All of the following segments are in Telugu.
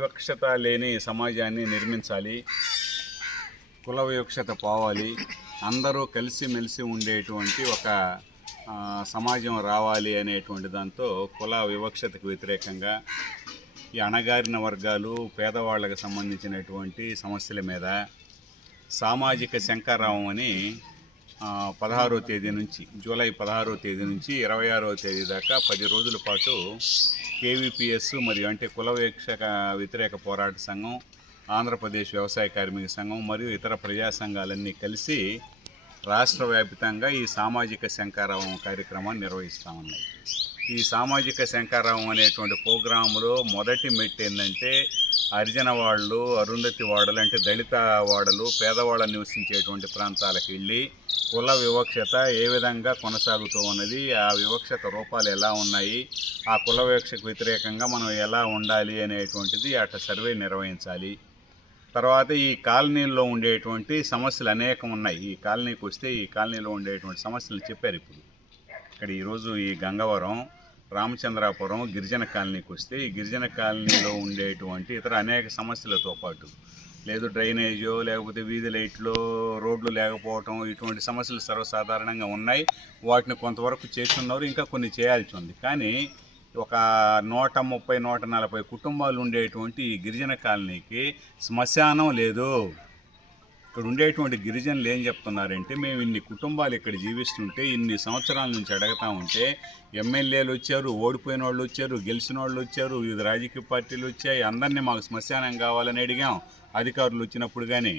వివక్షత లేని సమాజాన్ని నిర్మించాలి, కుల వివక్షత పోవాలి, అందరూ కలిసిమెలిసి ఉండేటువంటి ఒక సమాజం రావాలి అనేటువంటి దాంతో కుల వివక్షతకు వ్యతిరేకంగా ఈ అణగారిన వర్గాలు పేదవాళ్ళకు సంబంధించినటువంటి సమస్యల మీద సామాజిక శంఖారావం అని 16వ తేదీ నుంచి జూలై 16వ తేదీ నుంచి 26వ తేదీ దాకా 10 రోజుల పాటు కేవీపీఎస్ మరియు అంటే కుల వ్యతిరేక పోరాట సంఘం, ఆంధ్రప్రదేశ్ వ్యవసాయ కార్మిక సంఘం మరియు ఇతర ప్రజా సంఘాలన్నీ కలిసి రాష్ట్ర వ్యాప్తంగా ఈ సామాజిక శంఖారావం కార్యక్రమాన్ని నిర్వహిస్తూ ఉన్నాయి. ఈ సామాజిక శంఖారావం అనేటువంటి ప్రోగ్రాంలో మొదటి మెట్టు ఏంటంటే హరిజన వాళ్ళు, అరుంధతి వాడలు అంటే దళిత వాడలు, పేదవాళ్ళ నివసించేటువంటి ప్రాంతాలకు వెళ్ళి కుల వివక్షత ఏ విధంగా కొనసాగుతూ ఉన్నది, ఆ వివక్షత రూపాలు ఎలా ఉన్నాయి, ఆ కుల వివక్షకు వ్యతిరేకంగా మనం ఎలా ఉండాలి అనేటువంటిది అట్లా సర్వే నిర్వహించాలి. తర్వాత ఈ కాలనీల్లో ఉండేటువంటి సమస్యలు అనేకం ఉన్నాయి. ఈ కాలనీకి వస్తే ఈ కాలనీలో ఉండేటువంటి సమస్యలు చెప్పారు. ఇప్పుడు ఇక్కడ ఈరోజు ఈ గంగవరం, రామచంద్రాపురం గిరిజన కాలనీకి వస్తే ఈ గిరిజన కాలనీలో ఉండేటువంటి ఇతర అనేక సమస్యలతో పాటు లేదు డ్రైనేజో లేకపోతే వీధి లైట్లో రోడ్లు లేకపోవటం, ఇటువంటి సమస్యలు సర్వసాధారణంగా ఉన్నాయి. వాటిని కొంతవరకు చేస్తున్నారు, ఇంకా కొన్ని చేయాల్సి ఉంది. కానీ ఒక 130-140 కుటుంబాలు ఉండేటువంటి ఈ గిరిజన కాలనీకి శ్మశానం లేదు. ఇక్కడ ఉండేటువంటి గిరిజనులు ఏం చెప్తున్నారంటే, మేము ఇన్ని కుటుంబాలు ఇక్కడ జీవిస్తుంటే ఇన్ని సంవత్సరాల నుంచి అడుగుతూ ఉంటే ఎమ్మెల్యేలు వచ్చారు, ఓడిపోయిన వాళ్ళు వచ్చారు, గెలిచిన వాళ్ళు వచ్చారు, వివిధ రాజకీయ పార్టీలు వచ్చాయి, అందరినీ మాకు శ్మశానం కావాలని అడిగాం అధికారులు వచ్చినప్పుడు. కానీ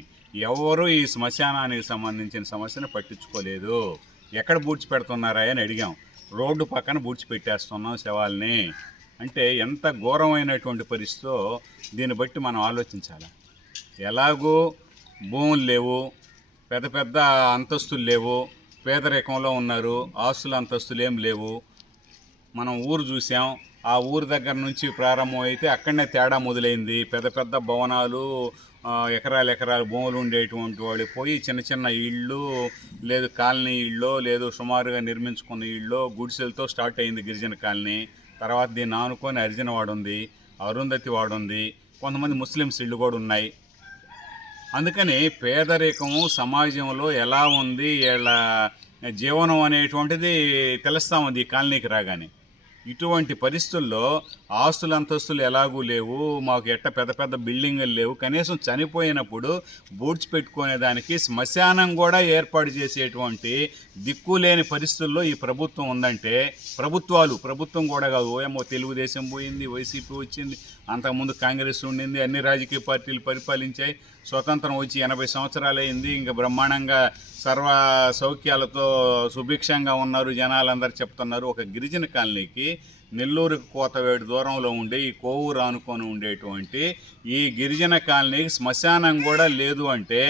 ఎవరూ ఈ శ్మశానానికి సంబంధించిన సమస్యను పట్టించుకోలేదు. ఎక్కడ పూడ్చిపెడుతున్నారా అని అడిగాం. రోడ్డు పక్కన పూడ్చిపెట్టేస్తున్నాం శవాల్ని. అంటే ఎంత ఘోరమైనటువంటి పరిస్థితితో దీన్ని బట్టి మనం ఆలోచించాలి. ఎలాగూ భూములు లేవు, పెద్ద పెద్ద అంతస్తులు లేవు, పేదరికంలో ఉన్నారు, ఆస్తుల అంతస్తులు ఏం లేవు. మనం ఊరు చూసాం, ఆ ఊరు దగ్గర నుంచి ప్రారంభం అయితే అక్కడనే తేడా మొదలైంది. పెద్ద పెద్ద భవనాలు, ఎకరాలు భూములు ఉండేటువంటి వాళ్ళు పోయి చిన్న చిన్న ఇళ్ళు, లేదు కాలనీ ఇళ్ళు, లేదు సుమారుగా నిర్మించుకున్న ఇళ్ళు, గుడిసెలతో స్టార్ట్ అయింది గిరిజన కాలనీ. తర్వాత దీన్ని ఆనుకొని హరిజన వాడు ఉంది, అరుంధతి వాడు ఉంది, కొంతమంది ముస్లిమ్స్ ఇళ్ళు కూడా ఉన్నాయి. అందుకని పేదరికము సమాజంలో ఎలా ఉంది, వీళ్ళ జీవనం అనేటువంటిది తెలుస్తూ ఉంది ఈ కాలనీకి రాగానే. ఇటువంటి పరిస్థితుల్లో ఆస్తులు అంతస్తులు ఎలాగూ లేవు, మాకు పెద్ద పెద్ద బిల్డింగులు లేవు, కనీసం చనిపోయినప్పుడు బూడ్చిపెట్టుకునే దానికి శ్మశానం కూడా ఏర్పాటు చేసేటువంటి దిక్కులేని పరిస్థితుల్లో ఈ ప్రభుత్వం ఉందంటే, ప్రభుత్వం కూడా కాదు, ఏమో తెలుగుదేశం పోయింది, వైసీపీ వచ్చింది, అంతకుముందు కాంగ్రెస్ ఉండింది, అన్ని రాజకీయ పార్టీలు పరిపాలించాయి, స్వతంత్రం వచ్చి 80 సంవత్సరాలు అయింది, ఇంకా బ్రహ్మాండంగా సర్వ సౌఖ్యాలతో సుభిక్షంగా ఉన్నారు జనాలందరూ చెప్తున్నారు. ఒక గిరిజన కాలనీకి నెల్లూరుకు కోతవేడు దూరంలో ఉండే ఈ కోవూరు ఆనుకొని ఉండేటువంటి ఈ గిరిజన కాలనీకి శ్మశానం కూడా లేదు అంటే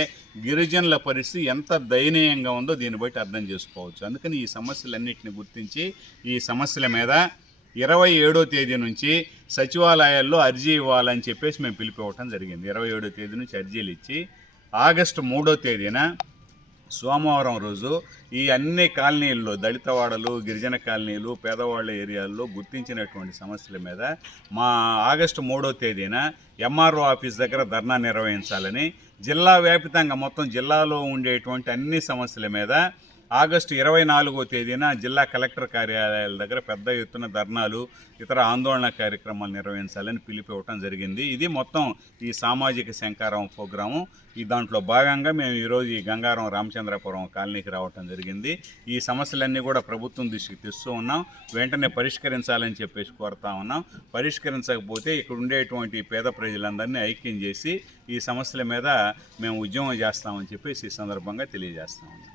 గిరిజనుల పరిస్థితి ఎంత దయనీయంగా ఉందో దీన్ని బట్టి అర్థం చేసుకోవచ్చు. అందుకని ఈ సమస్యలన్నింటినీ గుర్తించి ఈ సమస్యల మీద 27వ తేదీ నుంచి సచివాలయాల్లో అర్జీ ఇవ్వాలని చెప్పేసి మేము పిలిపివ్వటం జరిగింది. 27వ తేదీ నుంచి అర్జీలు ఇచ్చి ఆగస్టు 3వ తేదీన సోమవారం రోజు ఈ అన్ని కాలనీల్లో, దళితవాడలు, గిరిజన కాలనీలు, పేదవాళ్ళ ఏరియాల్లో గుర్తించినటువంటి సమస్యల మీద మా ఆగస్టు 3వ తేదీన ఎంఆర్ఓ ఆఫీస్ దగ్గర ధర్నా నిర్వహించాలని, జిల్లా వ్యాప్తంగా మొత్తం జిల్లాలో ఉండేటువంటి అన్ని సమస్యల మీద ఆగస్టు 24వ తేదీన జిల్లా కలెక్టర్ కార్యాలయాల దగ్గర పెద్ద ఎత్తున ధర్నాలు, ఇతర ఆందోళన కార్యక్రమాలు నిర్వహించాలని పిలిపివ్వటం జరిగింది. ఇది మొత్తం ఈ సామాజిక శంఖారావం ప్రోగ్రాము. ఈ దాంట్లో భాగంగా మేము ఈరోజు ఈ గంగారం రామచంద్రాపురం కాలనీకి రావటం జరిగింది. ఈ సమస్యలన్నీ కూడా ప్రభుత్వం దృష్టికి తెస్తూ ఉన్నాం, వెంటనే పరిష్కరించాలని చెప్పేసి కోరుతా ఉన్నాం. పరిష్కరించకపోతే ఇక్కడ ఉండేటువంటి పేద ప్రజలందరినీ ఐక్యం చేసి ఈ సమస్యల మీద మేము ఉద్యమం చేస్తామని చెప్పేసి ఈ సందర్భంగా తెలియజేస్తా ఉన్నాం.